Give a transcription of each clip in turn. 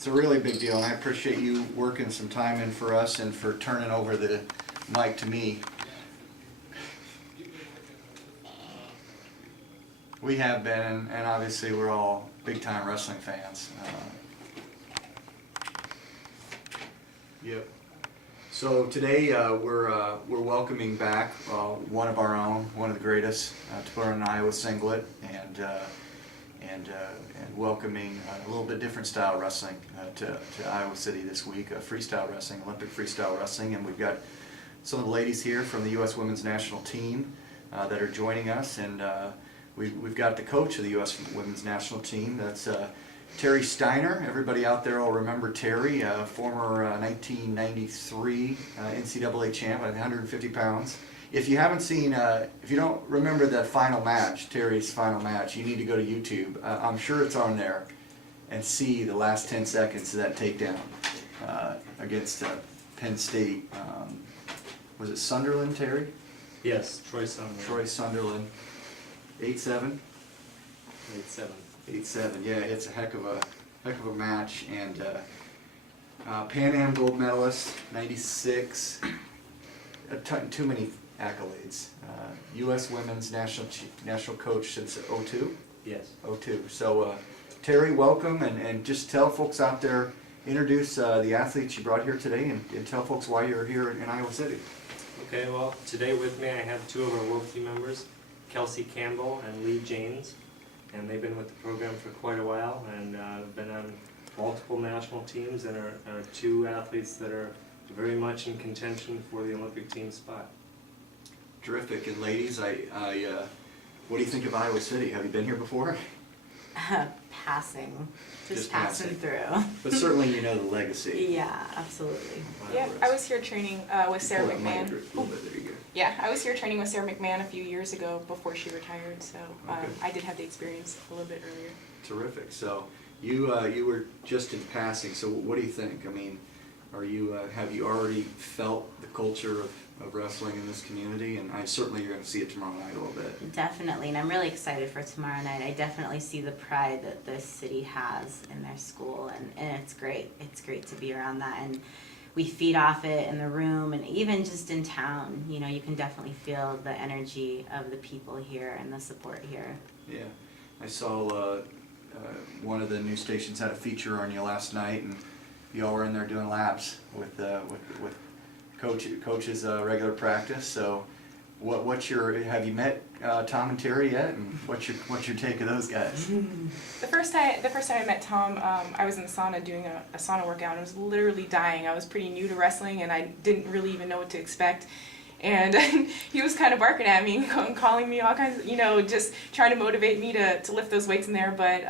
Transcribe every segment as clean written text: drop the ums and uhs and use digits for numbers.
It's a really big deal, and I appreciate you working some time in for us and for turning over the mic to me. We have been, and obviously we're all big-time wrestling fans. Yep. So today we're welcoming back one of our own, one of the greatest, to put on an Iowa singlet, and welcoming a little bit different style wrestling to Iowa City this week, freestyle wrestling, Olympic freestyle wrestling, and we've got some of the ladies here from the U.S. Women's National Team that are joining us, and we've got the coach of the U.S. Women's National Team. That's Terry Steiner. Everybody out there will remember Terry, former 1993 NCAA champ at 150 pounds. If you haven't seen, if you don't remember the final match, Terry's final match, you need to go to YouTube. I'm sure it's on there, and see the last 10 seconds of that takedown against Penn State. Was it Sunderland, Terry? Yes, Troy Sunderland. Troy Sunderland. 8-7? 8-7. 8-7. Yeah, it's a heck of a match, and Pan Am gold medalist, 96. Too many accolades. U.S. Women's National Coach since 02? Yes. 02. So Terry, welcome, and just tell folks out there, introduce the athletes you brought here today, and tell folks why you're here in Iowa City. Okay, well, today with me I have two of our world team members, Kelsey Campbell and Leigh Jaynes, and they've been with the program for quite a while, and been on multiple national teams, and are two athletes that are very much in contention for the Olympic team spot. Terrific. And ladies, what do you think of Iowa City? Have you been here before? Passing. Just passing through. But certainly you know the legacy. Yeah, absolutely. Yeah, I was here training with Sarah McMahon. A little bit, there you go. Yeah, I was here training with Sarah McMahon a few years ago before she retired, so Okay. I did have the experience a little bit earlier. Terrific. So you were just in passing. So what do you think? I mean, have you already felt the culture of wrestling in this community? And certainly you're going to see it tomorrow night a little bit. Definitely, and I'm really excited for tomorrow night. I definitely see the pride that this city has in their school, and it's great. It's great to be around that, and we feed off it in the room, and even just in town. You know, you can definitely feel the energy of the people here and the support here. Yeah, I saw one of the news stations had a feature on you last night, and you all were in there doing laps with coach's regular practice. So, have you met Tom and Terry yet? And what's your take of those guys? The first time I met Tom, I was in the sauna doing a sauna workout. I was literally dying. I was pretty new to wrestling, and I didn't really even know what to expect. And he was kind of barking at me and calling me all kinds of, just trying to motivate me to lift those weights in there. But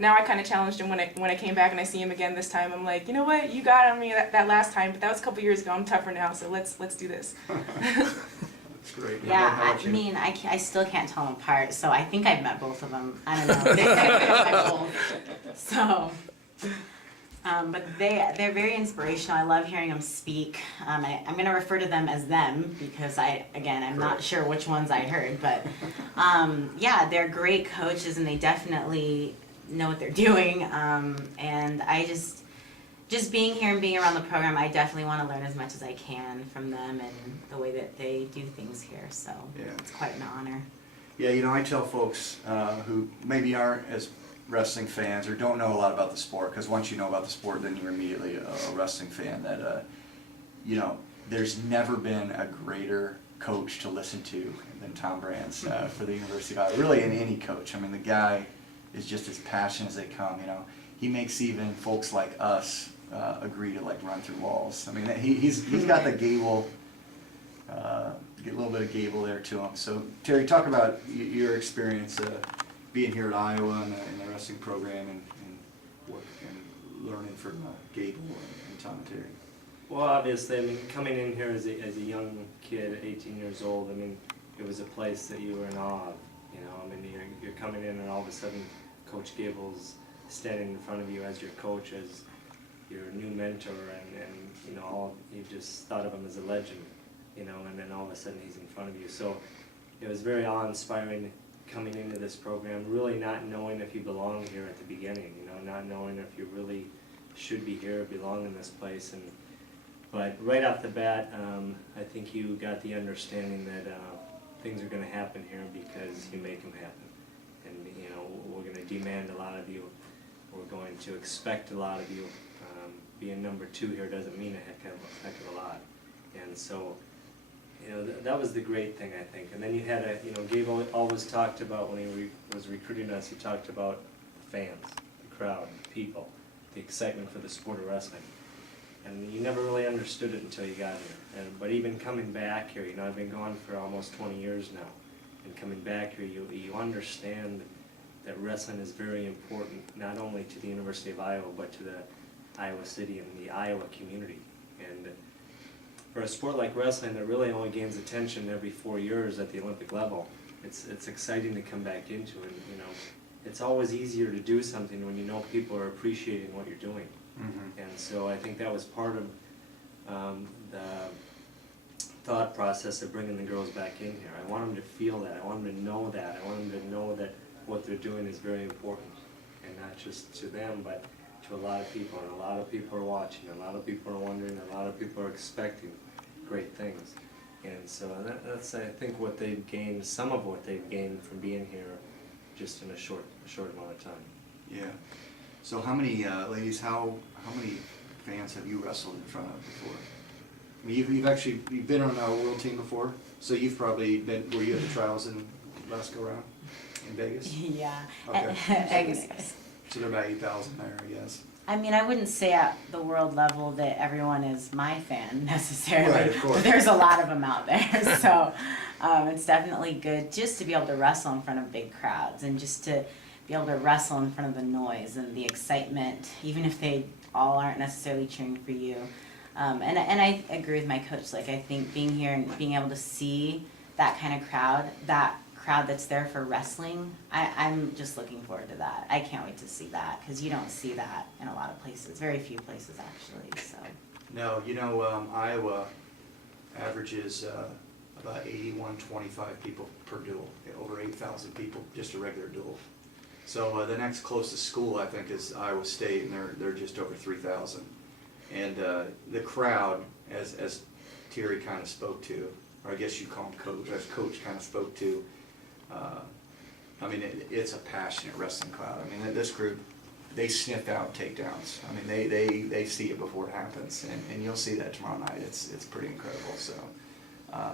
now I kind of challenged him when I came back and I see him again this time. I'm like, you know what, you got on me that last time, but that was a couple years ago. I'm tougher now, so let's do this. That's great. Yeah, I mean, I still can't tell them apart, so I think I've met both of them. I don't know. They say both. So, but they're very inspirational. I love hearing them speak. I'm going to refer to them as them because I'm not sure which ones I heard, but yeah, they're great coaches, and they definitely know what they're doing, and I just being here and being around the program, I definitely want to learn as much as I can from them and the way that they do things here, so yeah. It's quite an honor. Yeah, I tell folks who maybe aren't as wrestling fans or don't know a lot about the sport, because once you know about the sport, then you're immediately a wrestling fan, that there's never been a greater coach to listen to than Tom Brands for the University of Iowa. Really, any coach. I mean, the guy is just as passionate as they come. He makes even folks like us agree to run through walls. I mean, he's got the Gable, get a little bit of Gable there to him. So Terry, talk about your experience being here at Iowa in the wrestling program and learning from Gable and Tom and Terry. Well, obviously, I mean, coming in here as a young kid, 18 years old, I mean, it was a place that you were in awe of. I mean, you're coming in, and all of a sudden, Coach Gable's standing in front of you as your coach, as your new mentor, and you just thought of him as a legend, and then all of a sudden he's in front of you. So it was very awe-inspiring coming into this program, really not knowing if you belong here at the beginning, not knowing if you're really should be here, belong in this place. But right off the bat, I think you got the understanding that things are going to happen here because you make them happen. And you know, we're going to demand a lot of you. We're going to expect a lot of you. Being number 2 here doesn't mean a heck of a lot. And so, you know, that was the great thing, I think. And then you had Gabe always talked about, when he was recruiting us, he talked about fans, the crowd, the people, the excitement for the sport of wrestling. And you never really understood it until you got here. But even coming back here, you know, I've been gone for almost 20 years now. And coming back here, you understand that wrestling is very important, not only to the University of Iowa, but to the Iowa City and the Iowa community. And for a sport like wrestling that really only gains attention every 4 years at the Olympic level, it's exciting to come back into. And you know, it's always easier to do something when you know people are appreciating what you're doing. Mm-hmm. And so I think that was part of the thought process of bringing the girls back in here. I want them to feel that. I want them to know that. I want them to know that what they're doing is very important, and not just to them, but to a lot of people. And a lot of people are watching. A lot of people are wondering. A lot of people are expecting great things. And so that's, I think, what they've gained. Some of what they've gained from being here, just in a short amount of time. Yeah. So how many ladies? How many fans have you wrestled in front of before? I mean, you've been on our world team before, so you've probably been. Were you at the trials in last go round in Vegas? Yeah. Okay. So there are about 8,000 there, I guess. I mean, I wouldn't say at the world level that everyone is my fan necessarily, Right, of course. but there's a lot of them out there. So it's definitely good just to be able to wrestle in front of big crowds and just to be able to wrestle in front of the noise and the excitement, even if they all aren't necessarily cheering for you. And I agree with my coach. Like, I think being here and being able to see that kind of crowd that's there for wrestling, I'm just looking forward to that. I can't wait to see that, because you don't see that in a lot of places, very few places actually. So. No, you know, Iowa averages about 81-25 people per duel, over 8,000 people, just a regular duel. So the next closest school, I think, is Iowa State, and they're just over 3,000. And the crowd, as Terry kind of spoke to, or I guess you call him Coach, as Coach kind of spoke to, I mean, it's a passionate wrestling crowd. I mean, this group, they sniff out takedowns. I mean, they see it before it happens, and you'll see that tomorrow night. It's pretty incredible. So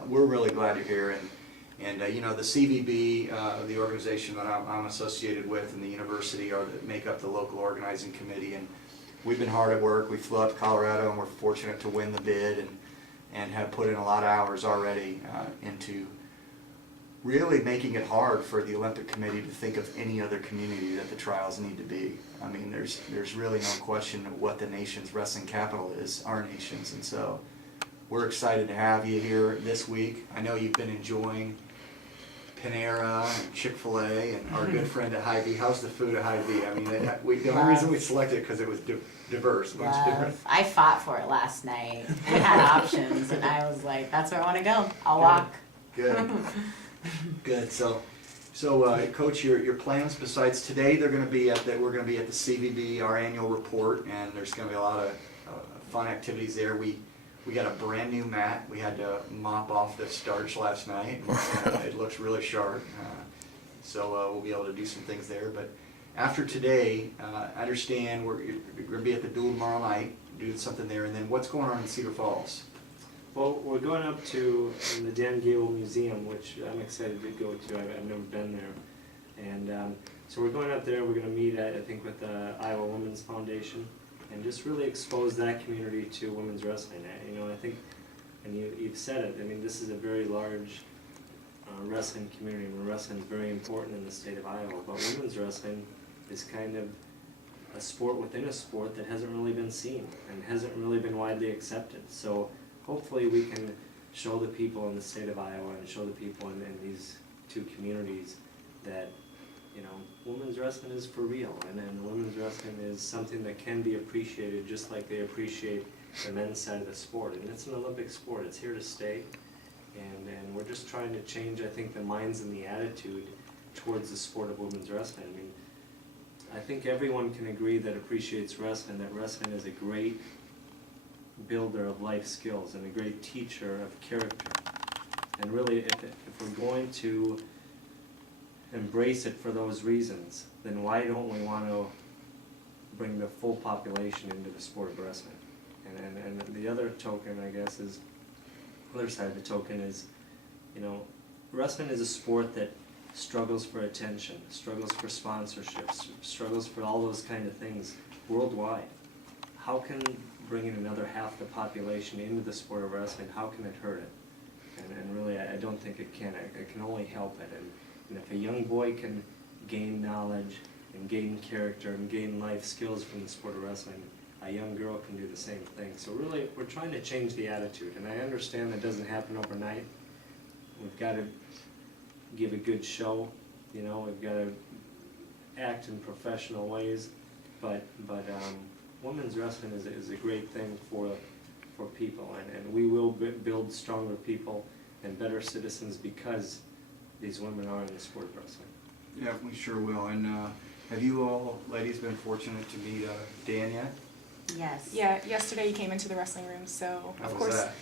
we're really glad you're here. And you know, the CVB, the organization that I'm associated with, and the university make up the local organizing committee. And we've been hard at work. We flew out to Colorado, and we're fortunate to win the bid, and have put in a lot of hours already into really making it hard for the Olympic Committee to think of any other community that the trials need to be. I mean, there's really no question of what the nation's wrestling capital is, our nation's, and so we're excited to have you here this week. I know you've been enjoying Panera and Chick-fil-A and our good friend at Hy-Vee. How's the food at Hy-Vee? I mean, the only reason we selected it because it was diverse, a bunch of different. I fought for it last night. We had options, and I was like, "That's where I want to go. I'll walk." Good. Good. So, Coach, your plans besides today, we're going to be at the CVB, our annual report, and there's going to be a lot of fun activities there. We got a brand new mat. We had to mop off the starch last night. And, it looks really sharp. So we'll be able to do some things there. But after today, I understand we're going to be at the duel tomorrow night, doing something there. And then what's going on in Cedar Falls? Well, we're going up to the Dan Gable Museum, which I'm excited to go to. I've never been there. And so we're going up there. We're going to meet, I think, with the Iowa Women's Foundation, and just really expose that community to women's wrestling. You know, I think, and you've said it, I mean, this is a very large wrestling community, and wrestling is very important in the state of Iowa, but women's wrestling is kind of a sport within a sport that hasn't really been seen and hasn't really been widely accepted. So hopefully we can show the people in the state of Iowa and show the people in these two communities that, you know, women's wrestling is for real, and women's wrestling is something that can be appreciated just like they appreciate the men's side of the sport. And it's an Olympic sport. It's here to stay. And we're just trying to change, I think, the minds and the attitude towards the sport of women's wrestling. I mean, I think everyone can agree that appreciates wrestling, that wrestling is a great builder of life skills and a great teacher of character. And really, if we're going to embrace it for those reasons, then why don't we want to bring the full population into the sport of wrestling? And the other token, I guess, is, other side of the token is, you know, wrestling is a sport that struggles for attention, struggles for sponsorships, struggles for all those kind of things worldwide. How can bringing another half the population into the sport of wrestling, how can it hurt it? And really, I don't think it can. It can only help it. And if a young boy can gain knowledge and gain character and gain life skills from the sport of wrestling, a young girl can do the same thing. So really, we're trying to change the attitude. And I understand that doesn't happen overnight. We've got to give a good show, you know, we've got to act in professional ways, but women's wrestling is a great thing for people, and we will build stronger people and better citizens because these women are in the sport of wrestling. Yeah, we sure will. And have you all ladies been fortunate to meet Dan yet? Yes. Yeah, yesterday he came into the wrestling room, so How of was course. that?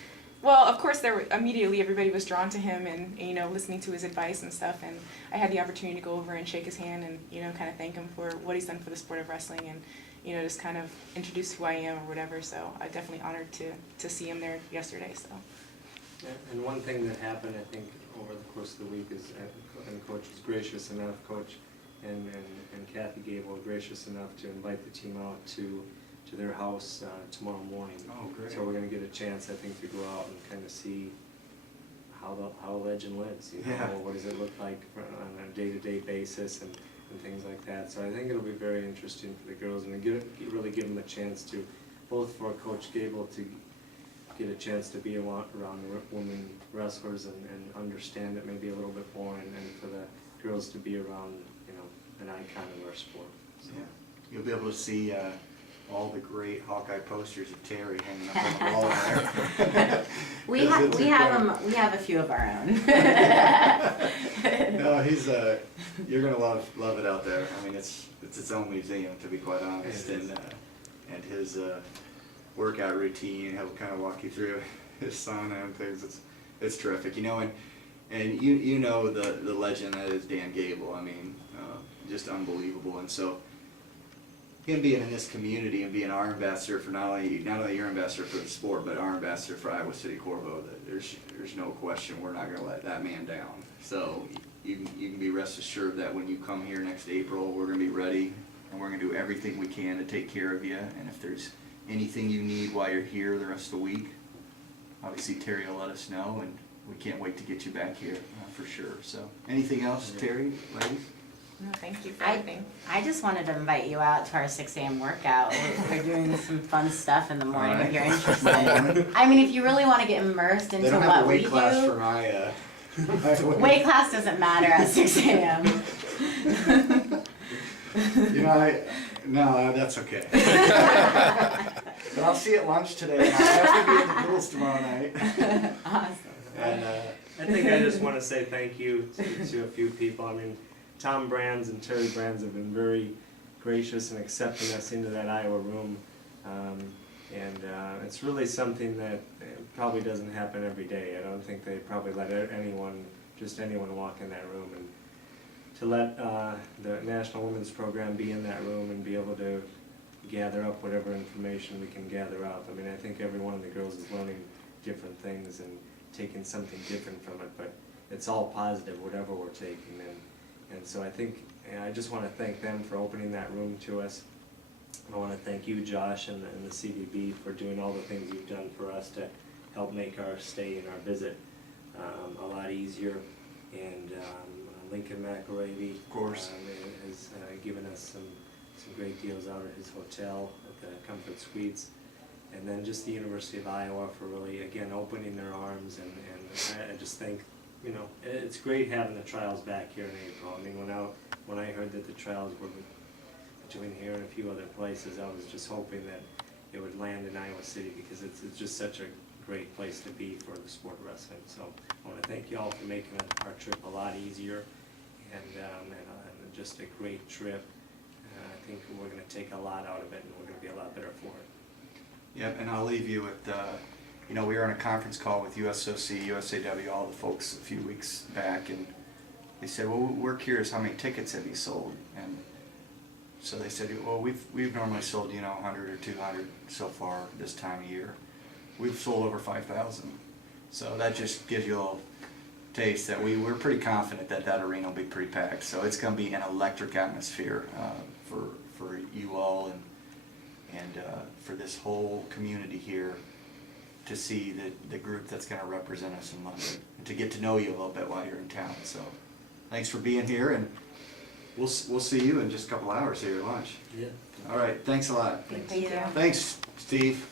Well, of course, immediately everybody was drawn to him and, you know, listening to his advice and stuff. And I had the opportunity to go over and shake his hand and, you know, kind of thank him for what he's done for the sport of wrestling and, you know, just kind of introduce who I am or whatever. So I'm definitely honored to see him there yesterday. So. Yeah, and one thing that happened, I think, over the course of the week is, and Coach was gracious enough, Coach and Kathy Gable were gracious enough to invite the team out to their house tomorrow morning. Oh, great. So we're going to get a chance, I think, to go out and kind of see how a legend lives. You know, Yeah. what does it look like on a day-to-day basis and things like that. So I think it'll be very interesting for the girls and really give them a chance to, both for Coach Gable to get a chance to be around the women wrestlers and understand it maybe a little bit more, and for the girls to be around, you know, an icon of our sport. So. Yeah. You'll be able to see all the great Hawkeye posters of Terry hanging up on the wall there. We have a few of our own. No, he's you're gonna love it out there. I mean, it's its own museum, to be quite honest, and his workout routine. He'll kind of walk you through his sauna and things. It's terrific, you know, and you know the legend that is Dan Gable. I mean, just unbelievable, and so. Him being in this community and being our ambassador for not only your ambassador for the sport, but our ambassador for Iowa City Corvo, that there's no question we're not going to let that man down. So you can be rest assured that when you come here next April, we're going to be ready and we're going to do everything we can to take care of you. And if there's anything you need while you're here the rest of the week, obviously Terry will let us know, and we can't wait to get you back here for sure. So anything else, Terry, ladies? No, thank you for everything. I just wanted to invite you out to our 6 a.m. workout. We're doing some fun stuff in the morning if you're interested. I mean, if you really want to get immersed into what we do. Class for my weight class doesn't matter at 6 a.m. You know, that's okay. But I'll see you at lunch today. I'll have to be at the Bulls tomorrow night. Awesome. And I think I just want to say thank you to a few people. I mean, Tom Brands and Terry Brands have been very gracious in accepting us into that Iowa room, and it's really something that probably doesn't happen every day. I don't think they probably let anyone walk in that room, and to let the National Women's Program be in that room and be able to gather up whatever information we can gather up. I mean, I think every one of the girls is learning different things and taking something different from it, but it's all positive, whatever we're taking. And so I think, I just want to thank them for opening that room to us. I want to thank you, Josh, and the CVB for doing all the things you've done for us to help make our stay and our visit a lot easier. And Lincoln McElravy, of course, has given us some great deals out at his hotel at the Comfort Suites. And then just the University of Iowa for really, again, opening their arms. And I just think, you know, it's great having the trials back here in April. I mean, when I heard that the trials were doing here and a few other places, I was just hoping that it would land in Iowa City because it's just such a great place to be for the sport of wrestling. So I want to thank you all for making our trip a lot easier and just a great trip think we're going to take a lot out of it, and we're going to be a lot better for it. Yep, and I'll leave you with, you know, we were on a conference call with USOC, USAW, all the folks a few weeks back, and they said, well, we're curious, how many tickets have you sold? And so they said, well, we've normally sold, you know, 100 or 200 so far this time of year. We've sold over 5,000. So that just gives you a little taste that we're pretty confident that that arena will be pretty packed. So it's going to be an electric atmosphere for you all and for this whole community here to see the group that's going to represent us in London and to get to know you a little bit while you're in town. So thanks for being here, and we'll see you in just a couple hours here at lunch. Yeah. All right, thanks a lot. Thank you. Thanks, Steve.